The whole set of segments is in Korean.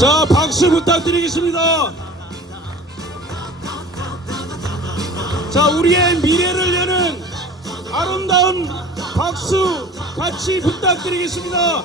자, 박수 부탁드리겠습니다. 자, 우리의 미래를 여는 아름다운 박수 같이 부탁드리겠습니다.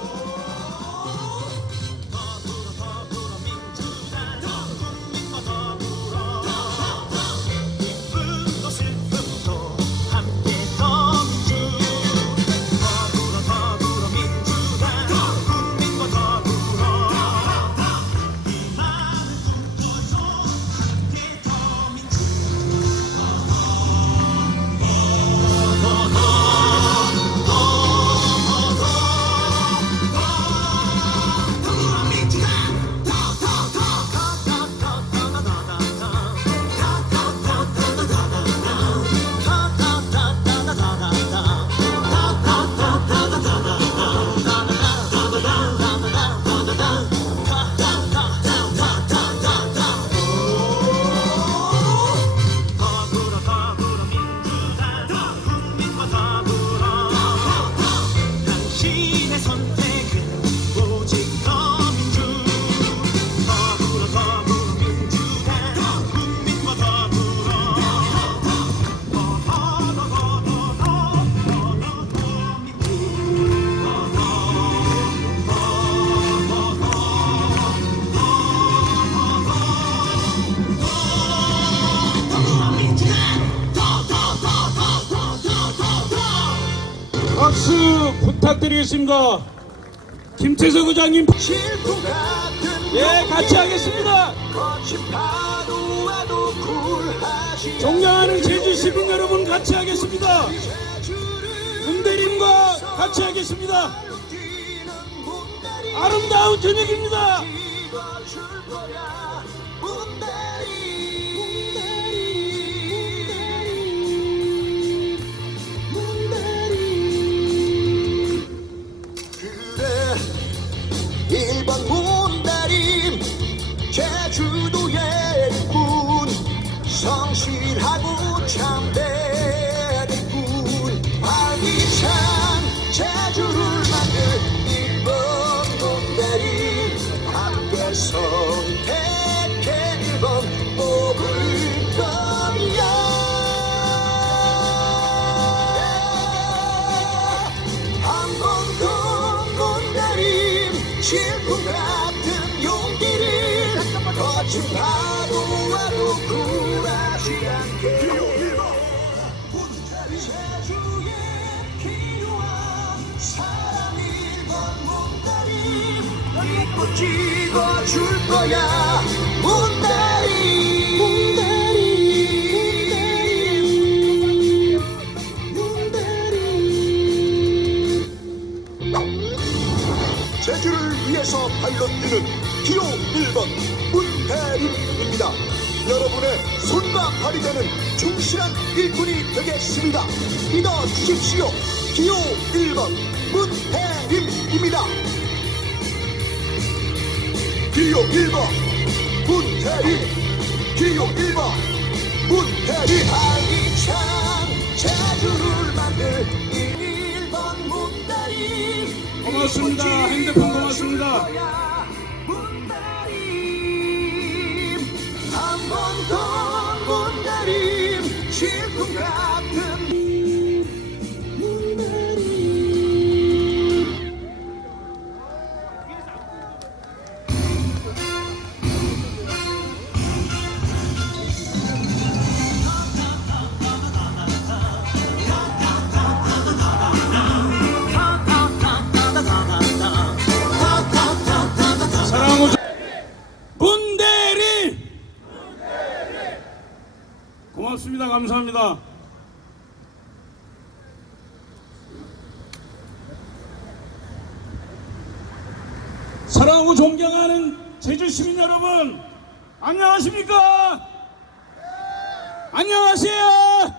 박수 부탁드리겠습니다. 김태석 의장님, 예, 같이 하겠습니다. 존경하는 제주 시민 여러분, 같이 하겠습니다. 문대림과 같이 하겠습니다. 아름다운 저녁입니다. 일본 문대림 제주도의 일꾼 성실하고 참된 일꾼 활기찬 제주를 만든 일본 문대림 함께 선택해 일본 뽑을 거야. 한 번 더 문대림 실프 같은 용기를 거친 파도와도 굴하지 않게 제주의 필요한 사람 일본 문대림 믿고 찍어줄 거야. 문대림 제주를 위해서 발로 뛰는 기호 1번 문대림입니다. 여러분의 손과 발이 되는 충실한 일꾼이 되겠습니다. 믿어주십시오. 기호 1번 문대림입니다. 기호 1번 문대림, 기호 1번 문대림. 활기찬 제주를 만들 일본 문대림. 고맙습니다. 핸드폰 고맙습니다. 한 번 더 문대림 실품 같은 문대림. 문대림! 고맙습니다. 감사합니다. 사랑하고 존경하는 제주 시민 여러분, 안녕하십니까? 안녕하세요.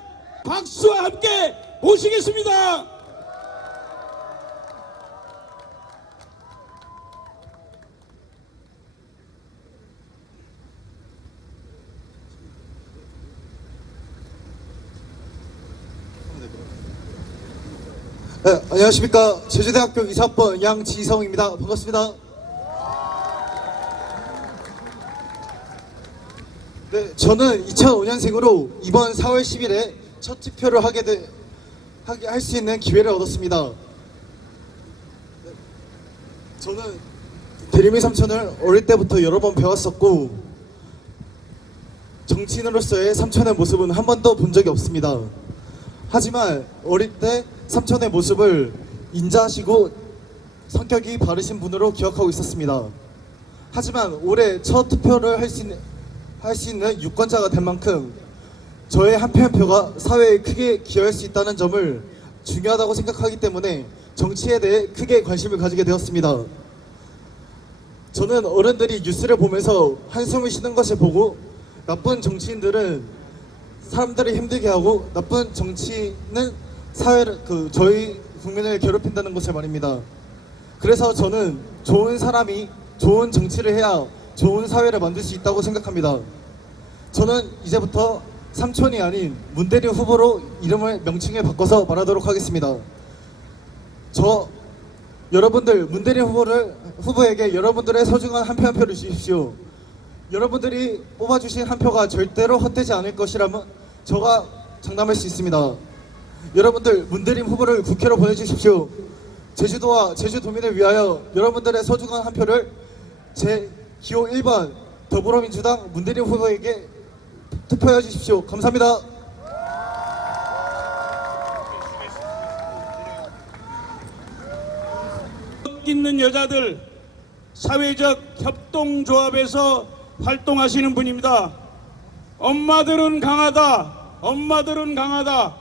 박수와 함께 모시겠습니다. 네, 안녕하십니까. 제주대학교 이사학번 양지성입니다. 반갑습니다. 네, 저는 2005년생으로 이번 4월 10일에 첫 투표를 할 수 있는 기회를 얻었습니다. 네, 저는 대림이 삼촌을 어릴 때부터 여러 번 배웠었고 정치인으로서의 삼촌의 모습은 한 번도 본 적이 없습니다. 하지만 어릴 때 삼촌의 모습을 인자하시고 성격이 바르신 분으로 기억하고 있었습니다. 하지만 올해 첫 투표를 할 수 있는 유권자가 된 만큼 저의 한 표 한 표가 사회에 크게 기여할 수 있다는 점을 중요하다고 생각하기 때문에 정치에 대해 크게 관심을 가지게 되었습니다. 저는 어른들이 뉴스를 보면서 한숨을 쉬는 것을 보고 나쁜 정치인들은 사람들을 힘들게 하고 나쁜 정치는 사회를 저희 국민을 괴롭힌다는 것을 말입니다. 그래서 저는 좋은 사람이 좋은 정치를 해야 좋은 사회를 만들 수 있다고 생각합니다. 저는 이제부터 삼촌이 아닌 문대림 후보로 이름을 명칭을 바꿔서 말하도록 하겠습니다. 여러분들 문대림 후보에게 여러분들의 소중한 한 표 한 표를 주십시오. 여러분들이 뽑아주신 한 표가 절대로 헛되지 않을 것이라면 저가 장담할 수 있습니다. 여러분들 문대림 후보를 국회로 보내주십시오. 제주도와 제주도민을 위하여 여러분들의 소중한 한 표를 제 기호 1번 더불어민주당 문대림 후보에게 투표해 주십시오. 감사합니다. 있는 여자들 사회적 협동조합에서 활동하시는 분입니다. 엄마들은 강하다. 엄마들은 강하다.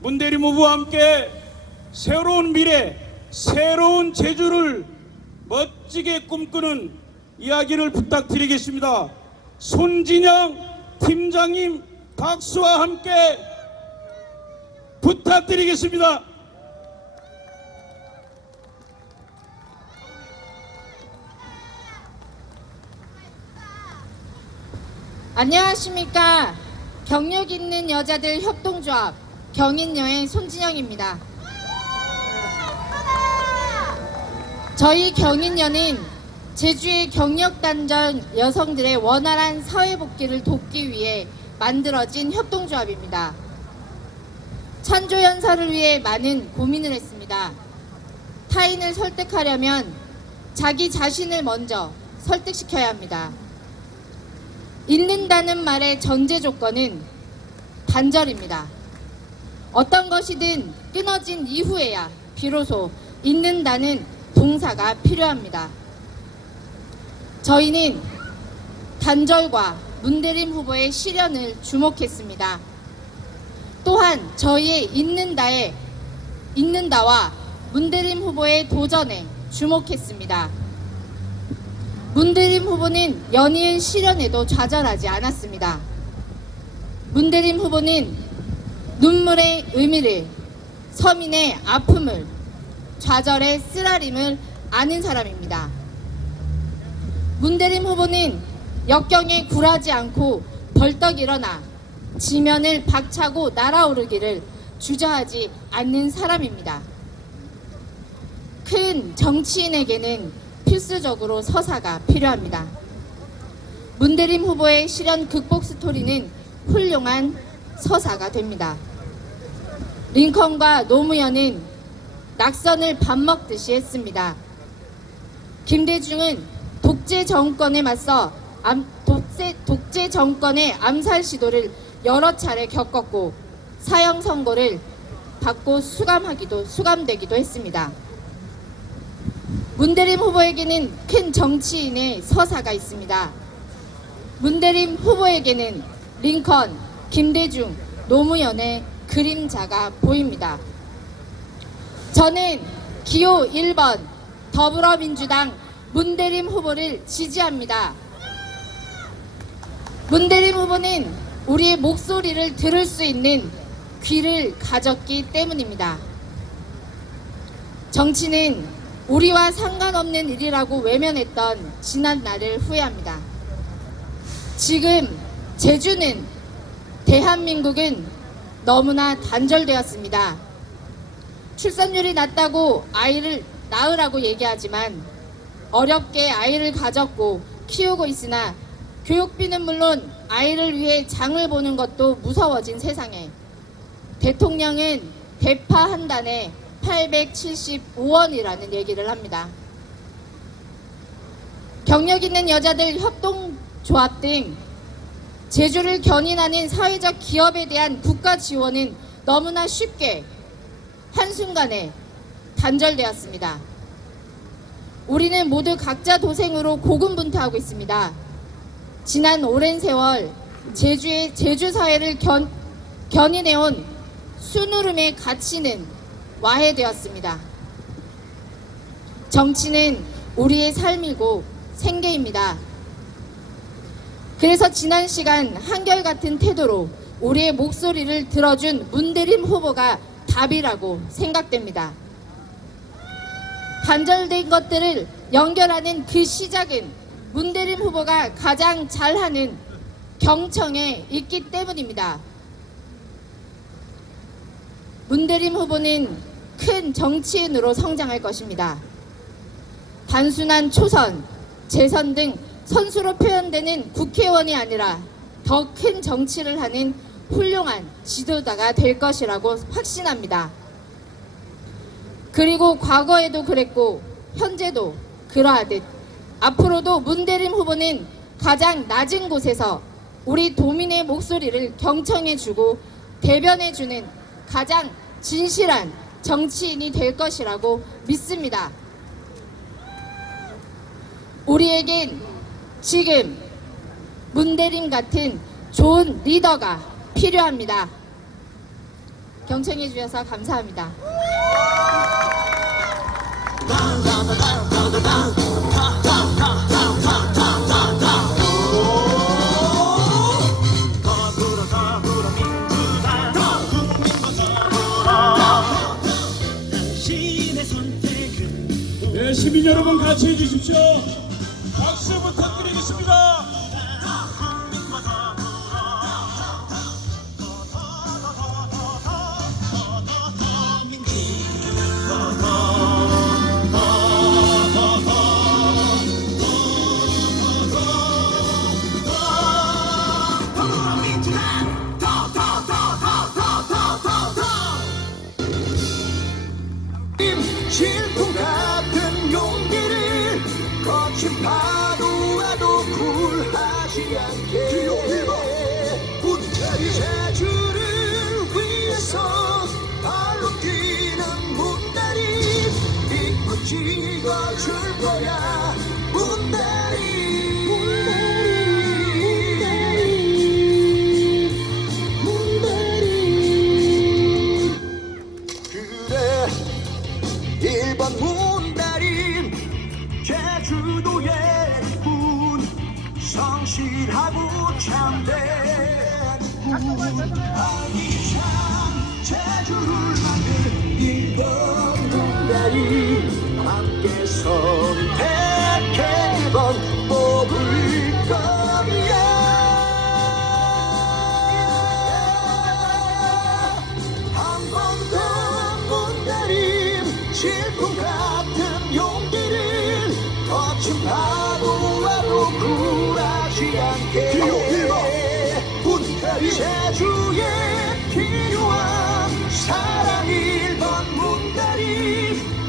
문대림 후보와 함께 새로운 미래, 새로운 제주를 멋지게 꿈꾸는 이야기를 부탁드리겠습니다. 손진영 팀장님 박수와 함께 부탁드리겠습니다. 안녕하십니까. 경력 있는 여자들 협동조합 경인여행 손진영입니다. 저희 경인여는 제주의 경력단절 여성들의 원활한 사회복귀를 돕기 위해 만들어진 협동조합입니다. 찬조연사를 위해 많은 고민을 했습니다. 타인을 설득하려면 자기 자신을 먼저 설득시켜야 합니다. 잊는다는 말의 전제 조건은 단절입니다. 어떤 것이든 끊어진 이후에야 비로소 잊는다는 동사가 필요합니다. 저희는 단절과 문대림 후보의 실현을 주목했습니다. 또한 저희의 잊는다와 문대림 후보의 도전에 주목했습니다. 문대림 후보는 연이은 실현에도 좌절하지 않았습니다. 문대림 후보는 눈물의 의미를, 서민의 아픔을, 좌절의 쓰라림을 아는 사람입니다. 문대림 후보는 역경에 굴하지 않고 벌떡 일어나 지면을 박차고 날아오르기를 주저하지 않는 사람입니다. 큰 정치인에게는 필수적으로 서사가 필요합니다. 문대림 후보의 실현 극복 스토리는 훌륭한 서사가 됩니다. 링컨과 노무현은 낙선을 밥 먹듯이 했습니다. 김대중은 독재 정권에 맞서 독재 정권의 암살 시도를 여러 차례 겪었고 사형 선고를 받고 수감되기도 했습니다. 문대림 후보에게는 큰 정치인의 서사가 있습니다. 문대림 후보에게는 링컨, 김대중, 노무현의 그림자가 보입니다. 저는 기호 1번 더불어민주당 문대림 후보를 지지합니다. 문대림 후보는 우리의 목소리를 들을 수 있는 귀를 가졌기 때문입니다. 정치는 우리와 상관없는 일이라고 외면했던 지난 날을 후회합니다. 지금 제주는, 대한민국은 너무나 단절되었습니다. 출산율이 낮다고 아이를 낳으라고 얘기하지만 어렵게 아이를 가졌고 키우고 있으나 교육비는 물론 아이를 위해 장을 보는 것도 무서워진 세상에 대통령은 대파 한 단에 875원이라는 얘기를 합니다. 경력 있는 여자들 협동조합 등 제주를 견인하는 사회적 기업에 대한 국가 지원은 너무나 쉽게 한순간에 단절되었습니다. 우리는 모두 각자 도생으로 고군분투하고 있습니다. 지난 오랜 세월 제주의 제주 사회를 견인해온 순으름의 가치는 와해되었습니다. 정치는 우리의 삶이고 생계입니다. 그래서 지난 시간 한결같은 태도로 우리의 목소리를 들어준 문대림 후보가 답이라고 생각됩니다. 단절된 것들을 연결하는 그 시작은 문대림 후보가 가장 잘하는 경청에 있기 때문입니다. 문대림 후보는 큰 정치인으로 성장할 것입니다. 단순한 초선, 재선 등 선수로 표현되는 국회의원이 아니라 더 큰 정치를 하는 훌륭한 지도자가 될 것이라고 확신합니다. 그리고 과거에도 그랬고 현재도 그러하듯 앞으로도 문대림 후보는 가장 낮은 곳에서 우리 도민의 목소리를 경청해주고 대변해주는 가장 진실한 정치인이 될 것이라고 믿습니다. 우리에겐 지금 문대림 같은 좋은 리더가 필요합니다. 경청해 주셔서 감사합니다. 네, 시민 여러분 같이 해주십시오. 박수 부탁드리겠습니다. 질풍 같은 용기를 거친 파도와도 굴하지 않게 제주를 위해서 발로 뛰는 문다리 믿고 찍어줄 거야 그래 1번 문다림 제주도의 군 성실하고 참된 군 아기참 제주를 만든 1번 문다림 함께 선택해 1번 뽑을 거야 한 번 더 문다림 질풍 같은 용기를 거친 파도와도 굴하지 않게 제주에 필요한 사랑 1번 문다림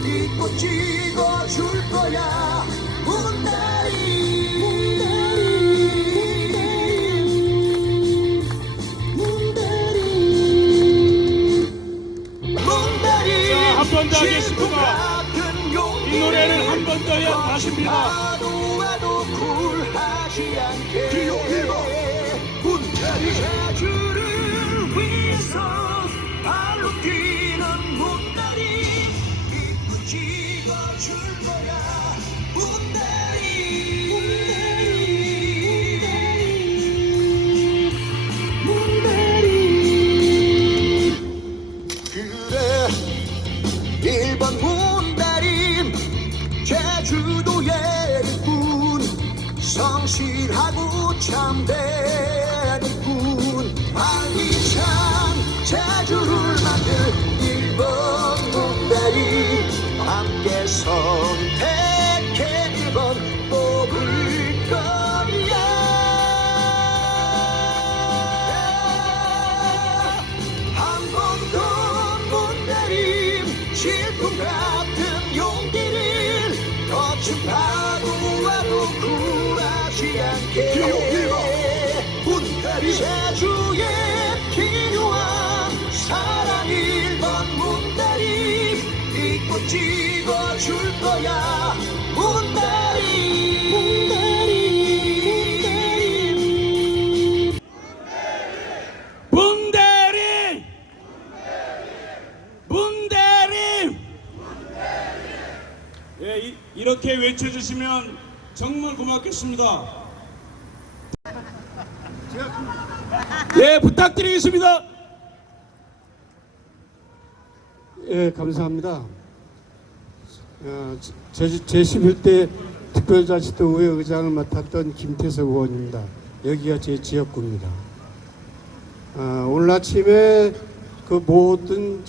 믿고 찍어줄 거야 한 번 더 하겠습니다. 이 노래를 한 번 더 하십니다. 제주를 위해서 발로 뛰는 문다리 믿고 찍어줄 거야 그래 1번 문다림 제주도의 군 성실하고 참된 군 알기찬 제주를 만든 1번 문다림 함께 선택해 1번 뽑을 거야 질풍 같은 용기를 거친 파도와도 굴하지 않게 제주에 필요한 사랑 1번 문다리 빗꽃 찍어줄 거야 문다리 문대림 문대림 예, 이렇게 외쳐주시면 정말 고맙겠습니다. 예, 부탁드리겠습니다. 예, 감사합니다. 제11대 특별자치도의회 의장을 맡았던 김태석 의원입니다. 여기가 제 지역구입니다. 오늘 아침에 그 모든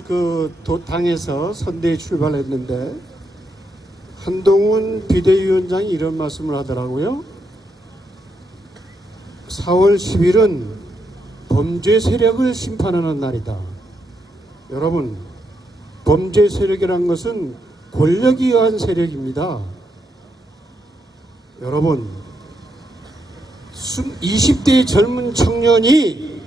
당에서 선대에 출발했는데 한동훈 비대위원장이 이런 말씀을 하더라고요. 4월 10일은 범죄 세력을 심판하는 날이다. 여러분, 범죄 세력이란 것은 권력에 의한 세력입니다. 여러분, 20대의 젊은 청년이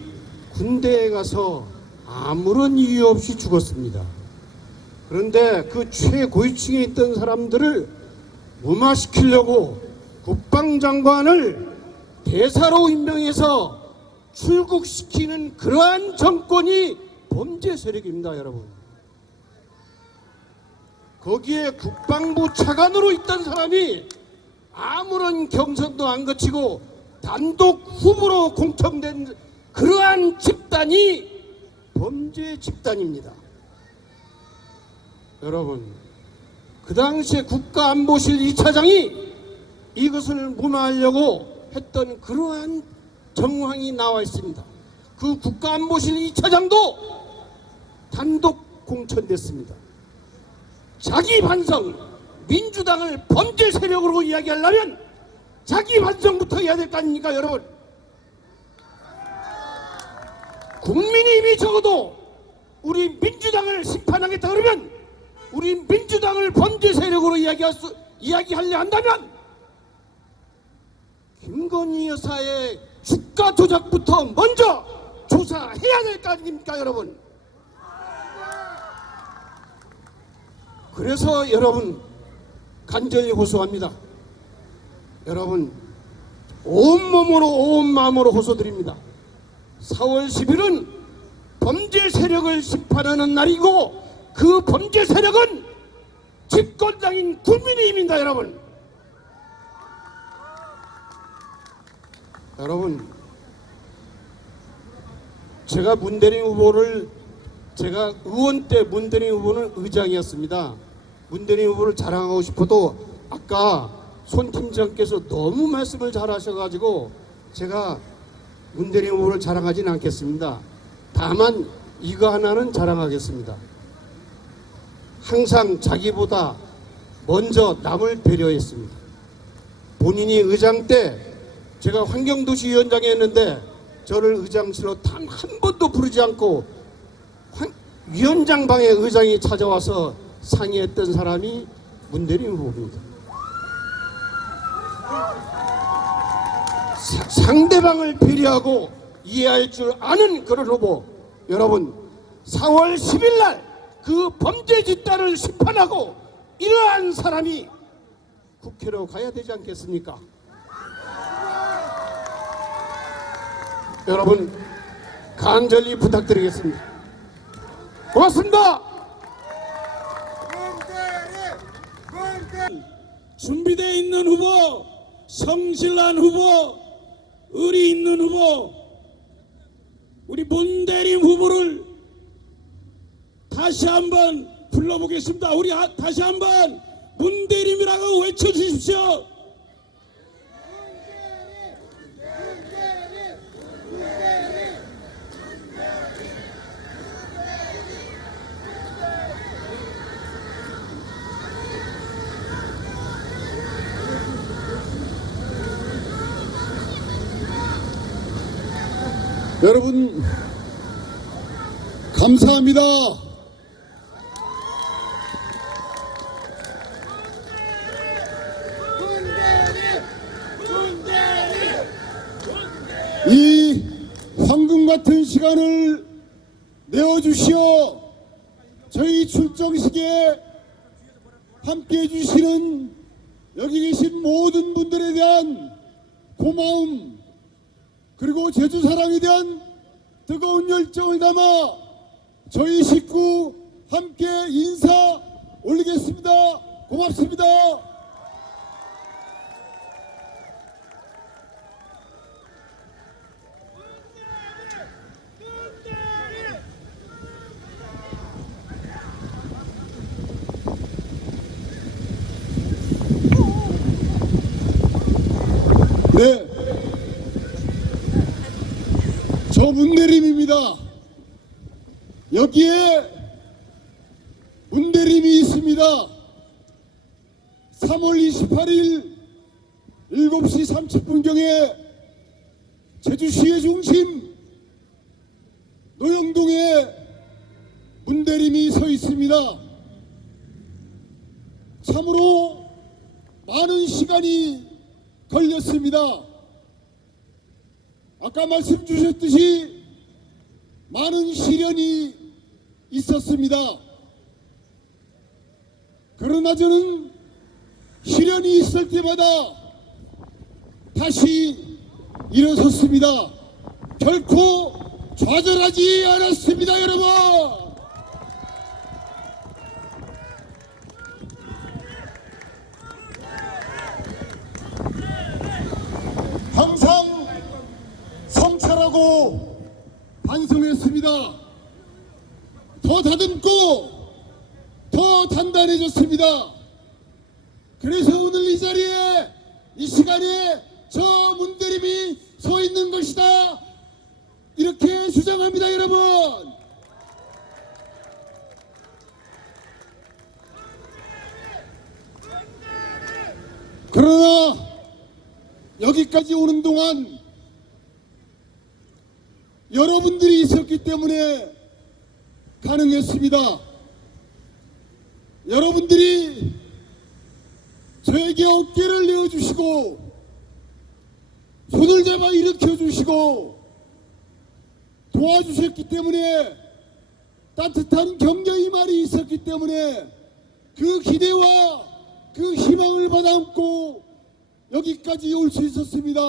군대에 가서 아무런 이유 없이 죽었습니다. 그런데 그 최고위층에 있던 사람들을 무마시키려고 국방장관을 대사로 임명해서 출국시키는 그러한 정권이 범죄 세력입니다, 여러분. 거기에 국방부 차관으로 있던 사람이 아무런 경선도 안 거치고 단독 후보로 공천된 그러한 집단이 범죄 집단입니다. 여러분, 그 당시에 국가안보실 2차장이 이것을 무마하려고 했던 그러한 정황이 나와 있습니다. 그 국가안보실 2차장도 단독 공천됐습니다. 자기 반성, 민주당을 범죄 세력으로 이야기하려면 자기 반성부터 해야 될 거 아닙니까, 여러분? 국민이 적어도 우리 민주당을 심판하겠다 그러면 우리 민주당을 범죄 세력으로 이야기하려 한다면 김건희 여사의 주가 조작부터 먼저 조사해야 될 거 아닙니까, 여러분? 그래서 여러분 간절히 호소합니다. 여러분 온몸으로 온 마음으로 호소드립니다. 4월 10일은 범죄 세력을 심판하는 날이고 그 범죄 세력은 집권당인 국민의힘입니다. 여러분 제가 문대림 후보를 제가 의원 때 문대림 후보는 의장이었습니다. 문대림 후보를 자랑하고 싶어도 아까 손 팀장께서 너무 말씀을 잘하셔가지고 제가 문대림 후보를 자랑하지는 않겠습니다. 다만 이거 하나는 자랑하겠습니다. 항상 자기보다 먼저 남을 배려했습니다. 본인이 의장 때 제가 환경도시위원장이 했는데 저를 의장실로 단 한 번도 부르지 않고 위원장 방에 의장이 찾아와서 상의했던 사람이 문대림 후보입니다. 상대방을 배려하고 이해할 줄 아는 그런 후보. 여러분 4월 10일 날 그 범죄 집단을 심판하고 이러한 사람이 국회로 가야 되지 않겠습니까? 여러분 간절히 부탁드리겠습니다. 고맙습니다. 준비되어 있는 후보, 성실한 후보, 의리 있는 후보, 우리 문대림 후보를 다시 한번 불러보겠습니다. 우리 다시 한번 문대림이라고 외쳐주십시오. 여러분 감사합니다. 같은 시간을 내어주시어 저희 출정식에 함께해 주시는 여기 계신 모든 분들에 대한 고마움 그리고 제주 사랑에 대한 뜨거운 열정을 담아 저희 식구 함께 인사 올리겠습니다. 고맙습니다. 네, 저 문대림입니다. 여기에 문대림이 있습니다. 3월 28일 7시 30분경에 제주시의 중심 노영동에 문대림이 서 있습니다. 참으로 많은 시간이 걸렸습니다. 아까 말씀 주셨듯이 많은 시련이 있었습니다. 그러나 저는 시련이 있을 때마다 다시 일어섰습니다. 결코 좌절하지 않았습니다, 여러분. 항상 성찰하고 반성했습니다. 더 다듬고 더 단단해졌습니다. 그래서 오늘 이 자리에 이 시간에 저 문대림이 서 있는 것이다 이렇게 주장합니다, 여러분. 그러나 여기까지 오는 동안 여러분들이 있었기 때문에 가능했습니다. 여러분들이 저에게 어깨를 내어주시고 손을 잡아 일으켜주시고 도와주셨기 때문에 따뜻한 격려의 말이 있었기 때문에 그 기대와 그 희망을 받아안고 여기까지 올 수 있었습니다.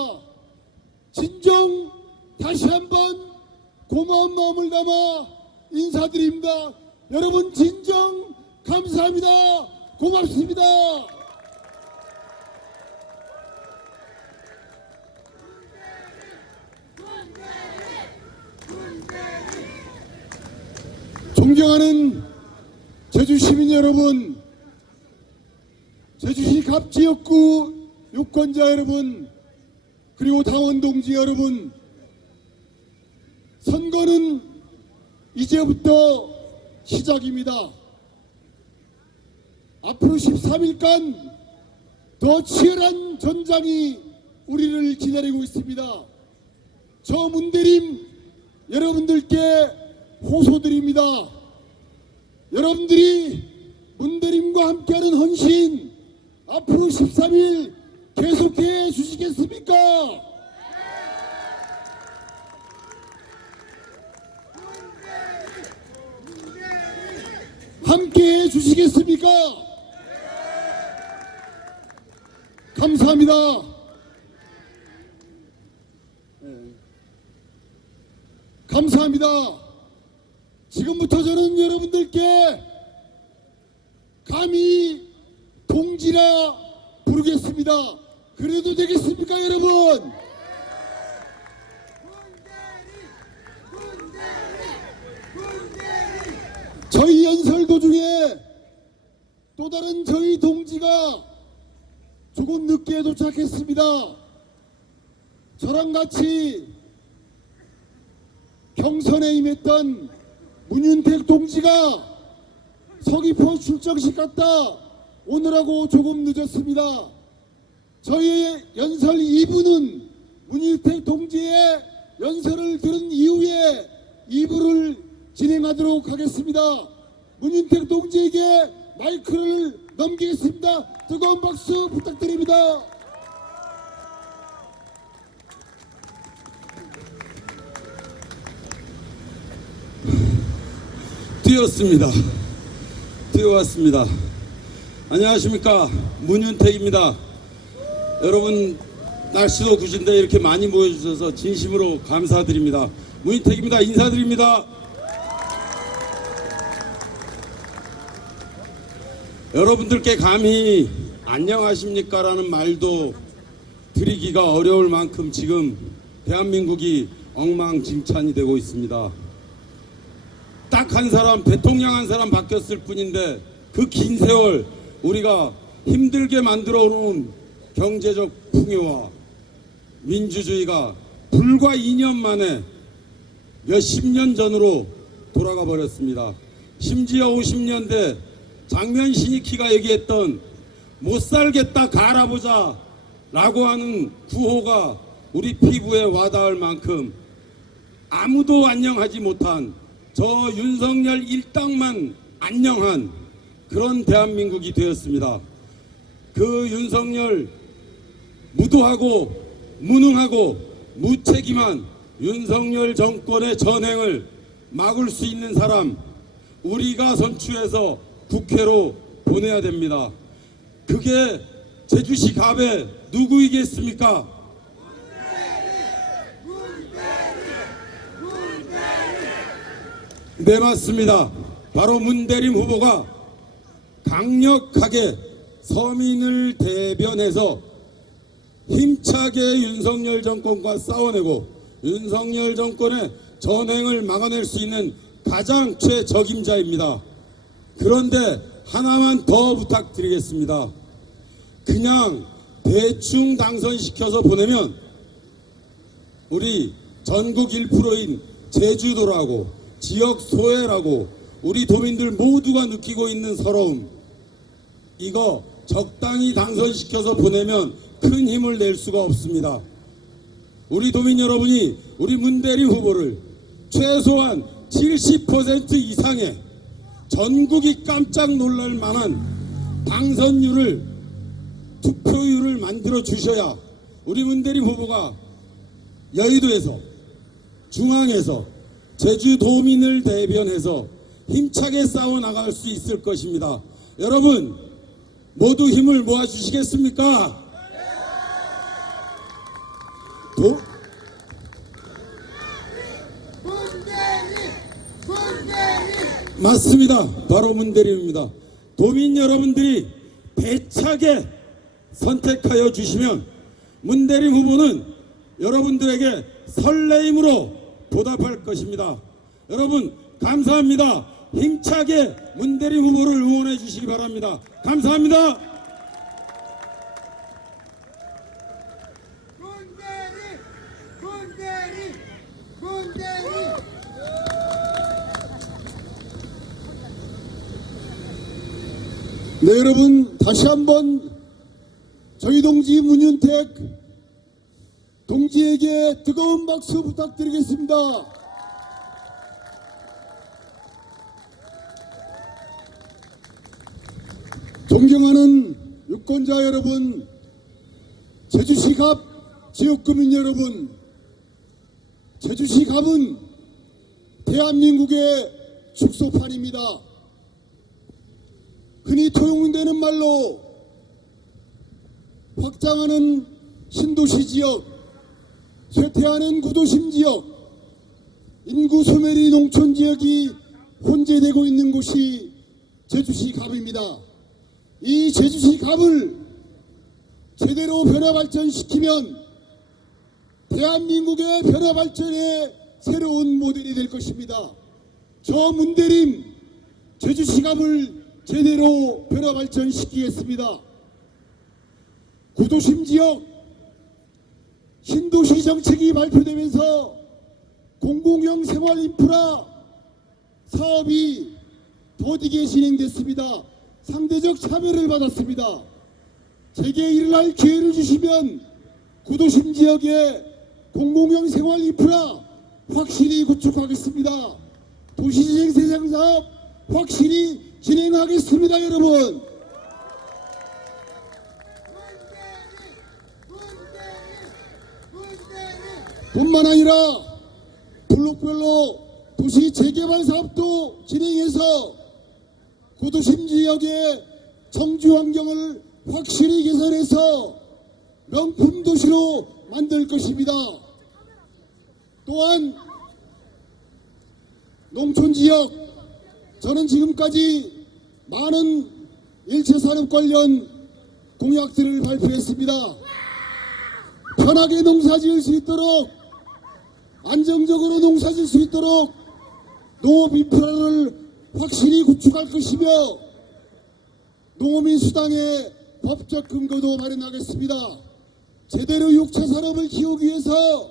진정 다시 한번 고마운 마음을 담아 인사드립니다. 여러분 진정 감사합니다. 고맙습니다. 존경하는 제주 시민 여러분, 제주시 갑지역구 유권자 여러분, 그리고 당원 동지 여러분, 선거는 이제부터 시작입니다. 앞으로 13일간 더 치열한 전장이 우리를 기다리고 있습니다. 저 문대림 여러분들께 호소드립니다. 여러분들이 문대림과 함께하는 헌신 앞으로 13일 계속해 주시겠습니까? 함께해 주시겠습니까? 감사합니다. 감사합니다. 지금부터 저는 여러분들께 감히 동지라 부르겠습니다. 그래도 되겠습니까, 여러분? 저희 연설 도중에 또 다른 저희 동지가 조금 늦게 도착했습니다. 저랑 같이 경선에 임했던 문윤택 동지가 서귀포 출정식 갔다 오느라고 조금 늦었습니다. 저희의 연설 2부는 문윤택 동지의 연설을 들은 이후에 2부를 진행하도록 하겠습니다. 문윤택 동지에게 마이크를 넘기겠습니다. 뜨거운 박수 부탁드립니다. 뛰어왔습니다. 안녕하십니까, 문윤택입니다. 여러분 날씨도 굿인데 이렇게 많이 모여주셔서 진심으로 감사드립니다. 문윤택입니다. 인사드립니다. 여러분들께 감히 안녕하십니까 라는 말도 드리기가 어려울 만큼 지금 대한민국이 엉망진창이 되고 있습니다. 딱 한 사람, 대통령 한 사람 바뀌었을 뿐인데 그 긴 세월 우리가 힘들게 만들어 놓은 경제적 풍요와 민주주의가 불과 2년 만에 몇십 년 전으로 돌아가 버렸습니다. 심지어 50년대 장면 신익희가 얘기했던 못 살겠다 갈아보자 라고 하는 구호가 우리 피부에 와닿을 만큼 아무도 안녕하지 못한 저 윤석열 일당만 안녕한 그런 대한민국이 되었습니다. 그 윤석열 무도하고 무능하고 무책임한 윤석열 정권의 전행을 막을 수 있는 사람 우리가 선출해서 국회로 보내야 됩니다. 그게 제주시 갑의 누구이겠습니까? 네, 맞습니다. 바로 문대림 후보가 강력하게 서민을 대변해서 힘차게 윤석열 정권과 싸워내고 윤석열 정권의 전행을 막아낼 수 있는 가장 최적임자입니다. 그런데 하나만 더 부탁드리겠습니다. 그냥 대충 당선시켜서 보내면 우리 전국 1%인 제주도라고 지역 소외라고 우리 도민들 모두가 느끼고 있는 서러움, 이거 적당히 당선시켜서 보내면 큰 힘을 낼 수가 없습니다. 우리 도민 여러분이 우리 문대림 후보를 최소한 70% 이상의 전국이 깜짝 놀랄 만한 당선율을, 투표율을 만들어 주셔야 우리 문대림 후보가 여의도에서, 중앙에서 제주도민을 대변해서 힘차게 싸워 나갈 수 있을 것입니다. 여러분 모두 힘을 모아 주시겠습니까? 맞습니다. 바로 문대림입니다. 도민 여러분들이 배차게 선택하여 주시면 문대림 후보는 여러분들에게 설레임으로 보답할 것입니다. 여러분 감사합니다. 힘차게 문대림 후보를 응원해 주시기 바랍니다. 감사합니다. 네, 여러분 다시 한번 저희 동지 문윤택 동지에게 뜨거운 박수 부탁드리겠습니다. 존경하는 유권자 여러분, 제주시 갑 지역구민 여러분, 제주시 갑은 대한민국의 축소판입니다. 흔히 통용되는 말로 확장하는 신도시 지역, 쇠퇴하는 구도심 지역, 인구 소멸이 농촌 지역이 혼재되고 있는 곳이 제주시 갑입니다. 이 제주시 갑을 제대로 변화 발전시키면 대한민국의 변화 발전의 새로운 모델이 될 것입니다. 저 문대림 제주시 갑을 제대로 변화 발전시키겠습니다. 구도심 지역 신도시 정책이 발표되면서 공공형 생활 인프라 사업이 더디게 진행됐습니다. 상대적 차별을 받았습니다. 제게 일어날 기회를 주시면 구도심 지역의 공공형 생활 인프라 확실히 구축하겠습니다. 도시재생 세상 사업 확실히 진행하겠습니다. 여러분. 뿐만 아니라 블록별로 도시 재개발 사업도 진행해서 고도심 지역의 청주 환경을 확실히 개선해서 명품 도시로 만들 것입니다. 또한 농촌 지역, 저는 지금까지 많은 일체산업 관련 공약들을 발표했습니다. 편하게 농사 지을 수 있도록, 안정적으로 농사 지을 수 있도록 농업 인프라를 확실히 구축할 것이며 농어민 수당의 법적 근거도 마련하겠습니다. 제대로 육체 산업을 키우기 위해서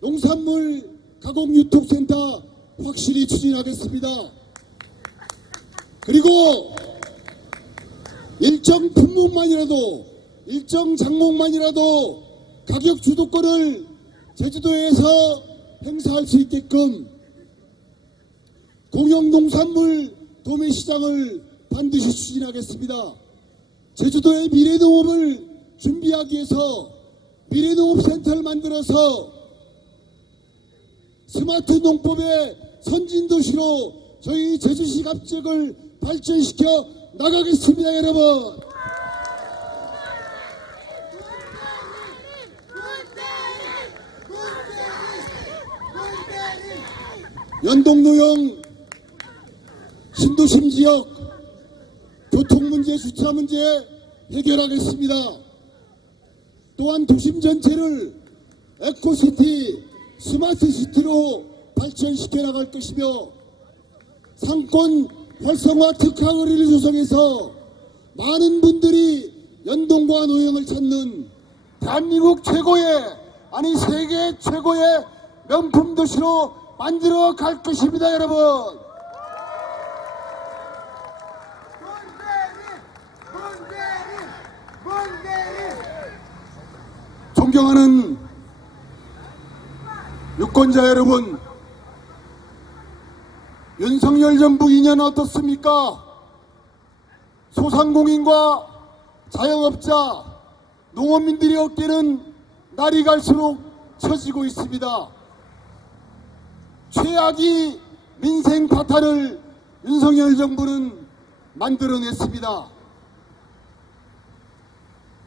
농산물 가공 유통센터 확실히 추진하겠습니다. 그리고 일정 품목만이라도, 일정 장목만이라도 가격 주도권을 제주도에서 행사할 수 있게끔 공영농산물 도매시장을 반드시 추진하겠습니다. 제주도의 미래농업을 준비하기 위해서 미래농업센터를 만들어서 스마트 농법의 선진도시로 저희 제주시 갑작을 발전시켜 나가겠습니다, 여러분. 연동노용 신도심 지역 교통 문제, 주차 문제 해결하겠습니다. 또한 도심 전체를 에코시티, 스마트시티로 발전시켜 나갈 것이며 상권 활성화 특화거리를 조성해서 많은 분들이 연동과 노용을 찾는 대한민국 최고의, 아니 세계 최고의 명품 도시로 만들어 갈 것입니다, 여러분. 존경하는 유권자 여러분, 윤석열 정부 2년 어떻습니까? 소상공인과 자영업자, 농업민들의 어깨는 날이 갈수록 처지고 있습니다. 최악의 민생 파탄을 윤석열 정부는 만들어냈습니다.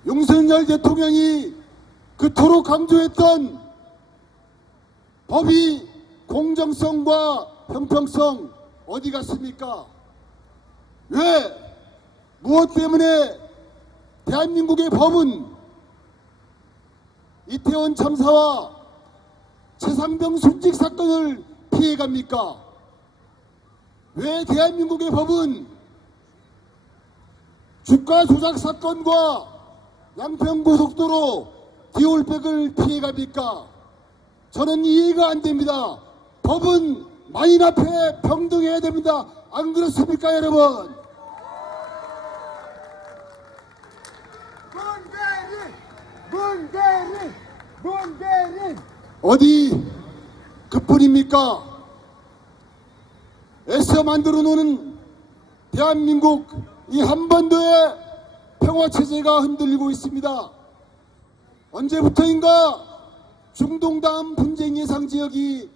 윤석열 대통령이 그토록 강조했던 법이 공정성과 형평성 어디 갔습니까? 왜? 무엇 때문에 대한민국의 법은 이태원 참사와 최상병 순직 사건을 피해갑니까? 왜 대한민국의 법은 주가 조작 사건과 양평고속도로 디올백을 피해갑니까? 저는 이해가 안 됩니다. 법은 만인 앞에 평등해야 됩니다. 안 그렇습니까, 여러분? 문대리 어디 그뿐입니까? 애써 만들어 놓은 대한민국 이 한반도의 평화체제가 흔들리고 있습니다. 언제부터인가 중동 다음 분쟁 예상 지역이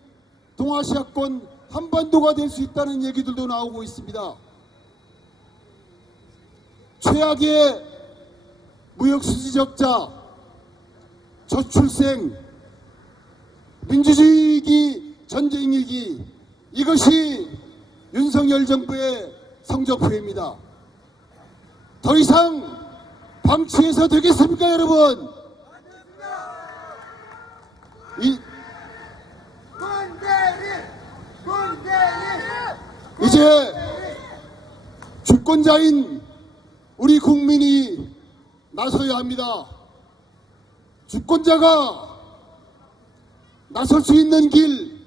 동아시아권 한반도가 될 수 있다는 얘기들도 나오고 있습니다. 최악의 무역수지 적자, 저출생, 민주주의 위기, 전쟁 위기, 이것이 윤석열 정부의 성적표입니다. 더 이상 방치해서 되겠습니까, 여러분? 이제 주권자인 우리 국민이 나서야 합니다. 주권자가 나설 수 있는 길,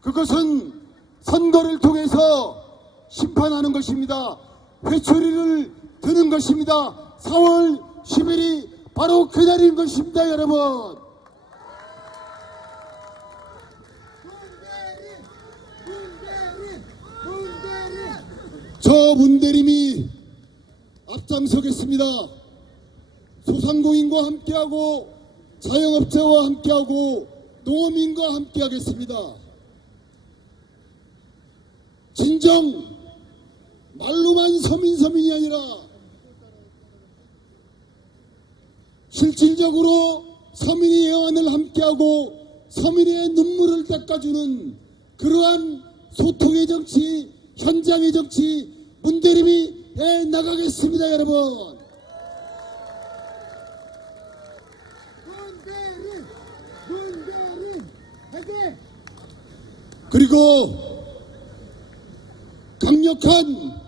그것은 선거를 통해서 심판하는 것입니다. 회초리를 드는 것입니다. 4월 10일이 바로 그 날인 것입니다, 여러분. 저 문대림이 앞장서겠습니다. 소상공인과 함께하고 자영업자와 함께하고 농어민과 함께하겠습니다. 진정 말로만 서민이 아니라 실질적으로 서민의 애환을 함께하고 서민의 눈물을 닦아주는 그러한 소통의 정치, 현장의 정치 문대림이 해나가겠습니다. 여러분. 그리고 강력한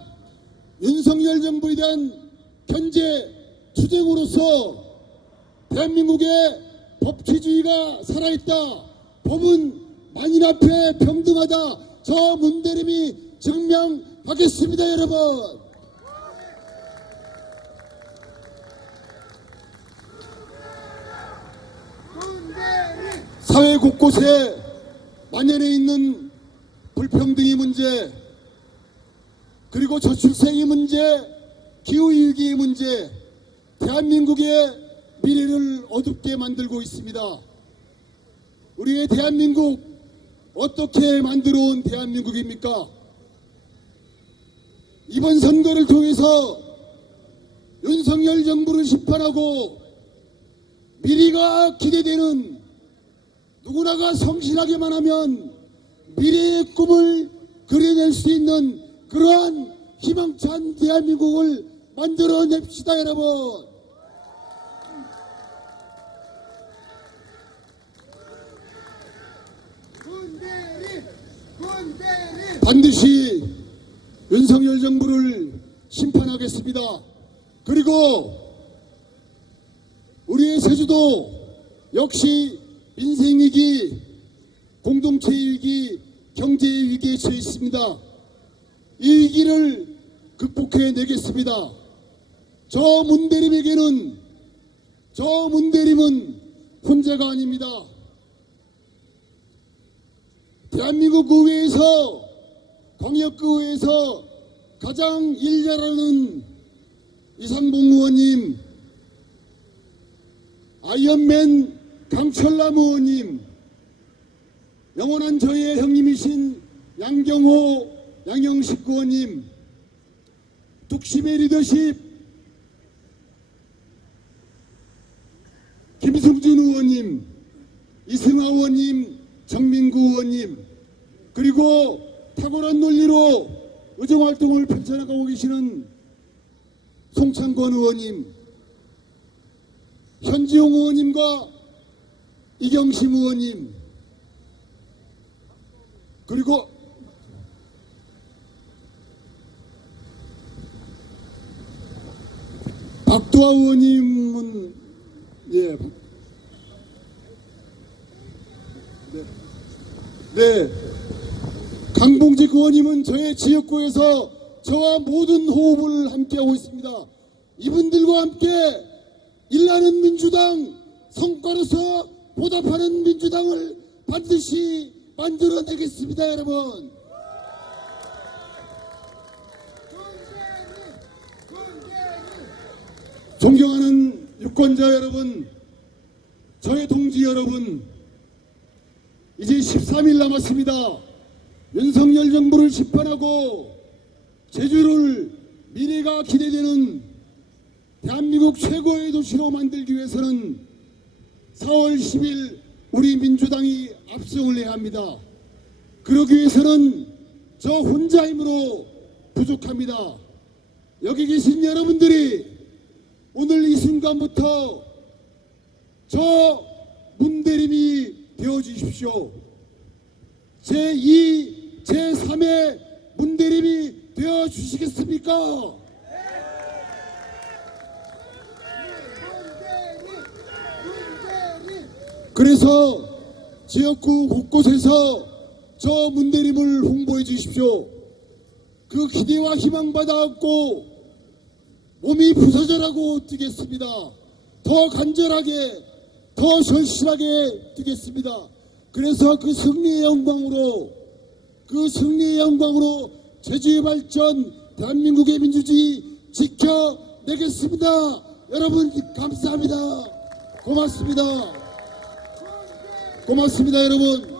윤석열 정부에 대한 견제 투쟁으로서 대한민국의 법치주의가 살아있다. 법은 만인 앞에 평등하다. 저 문대림이 증명하겠습니다. 여러분. 사회 곳곳에 만연해 있는 불평등의 문제, 그리고 저출생의 문제, 기후위기의 문제, 대한민국의 미래를 어둡게 만들고 있습니다. 우리의 대한민국 어떻게 만들어 온 대한민국입니까? 이번 선거를 통해서 윤석열 정부를 심판하고 미래가 기대되는, 누구나가 성실하게만 하면 미래의 꿈을 그려낼 수 있는 그러한 희망찬 대한민국을 만들어냅시다. 여러분. 반드시 윤석열 정부를 심판하겠습니다. 그리고 우리의 제주도 역시 민생위기, 공동체위기, 경제위기에 처해 있습니다. 이 위기를 극복해내겠습니다. 저 문대림은 혼자가 아닙니다. 대한민국 의회에서, 광역의회에서 가장 일 잘하는 이상봉 의원님, 아이언맨 강철남 의원님, 영원한 저의 형님이신 양경호, 양영식 의원님, 뚝심의 리더십 김승준 의원님, 이승하 의원님, 정민구 의원님, 그리고 탁월한 논리로 의정활동을 펼쳐나가고 계시는 송창권 의원님, 현지용 의원님과 이경심 의원님, 그리고 박두아 의원님은 강봉직 의원님은 저의 지역구에서 저와 모든 호흡을 함께하고 있습니다. 이분들과 함께 일하는 민주당, 성과로서 보답하는 민주당을 반드시 만들어내겠습니다. 여러분. 존경하는 유권자 여러분, 저의 동지 여러분, 이제 13일 남았습니다. 윤석열 정부를 심판하고 제주를 미래가 기대되는 대한민국 최고의 도시로 만들기 위해서는 4월 10일 우리 민주당이 압승을 해야 합니다. 그러기 위해서는 저 혼자 힘으로 부족합니다. 여기 계신 여러분들이 오늘 이 순간부터 저 문대림이 되어주십시오. 제2, 제3의 문대림이 되어주시겠습니까? 그래서 지역구 곳곳에서 저 문대림을 홍보해 주십시오. 그 기대와 희망 받아갖고 몸이 부서져라고 뛰겠습니다. 더 간절하게, 더 절실하게 뛰겠습니다. 그래서 그 승리의 영광으로 제주의 발전, 대한민국의 민주주의 지켜내겠습니다. 여러분 감사합니다. 고맙습니다. 고맙습니다, 여러분.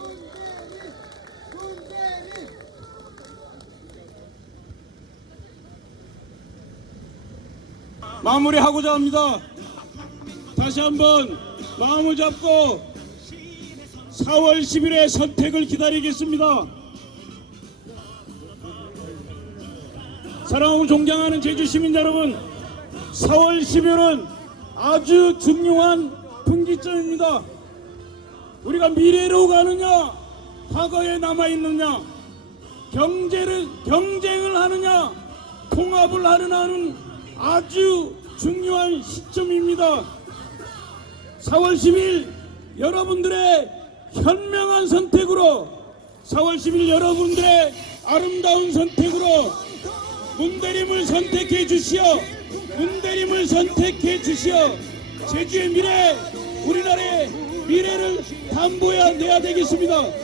마무리하고자 합니다. 다시 한번 마음을 잡고 4월 10일의 선택을 기다리겠습니다. 사랑하고 존경하는 제주 시민 여러분, 4월 10일은 아주 중요한 분기점입니다. 우리가 미래로 가느냐, 과거에 남아있느냐, 경쟁을 하느냐, 통합을 하느냐는 아주 중요한 시점입니다. 4월 10일 여러분들의 현명한 선택으로, 4월 10일 여러분들의 아름다운 선택으로 문대림을 선택해 주시오. 문대림을 선택해 주시오. 제주의 미래, 우리나라의 미래를 담보해야 내야 되겠습니다.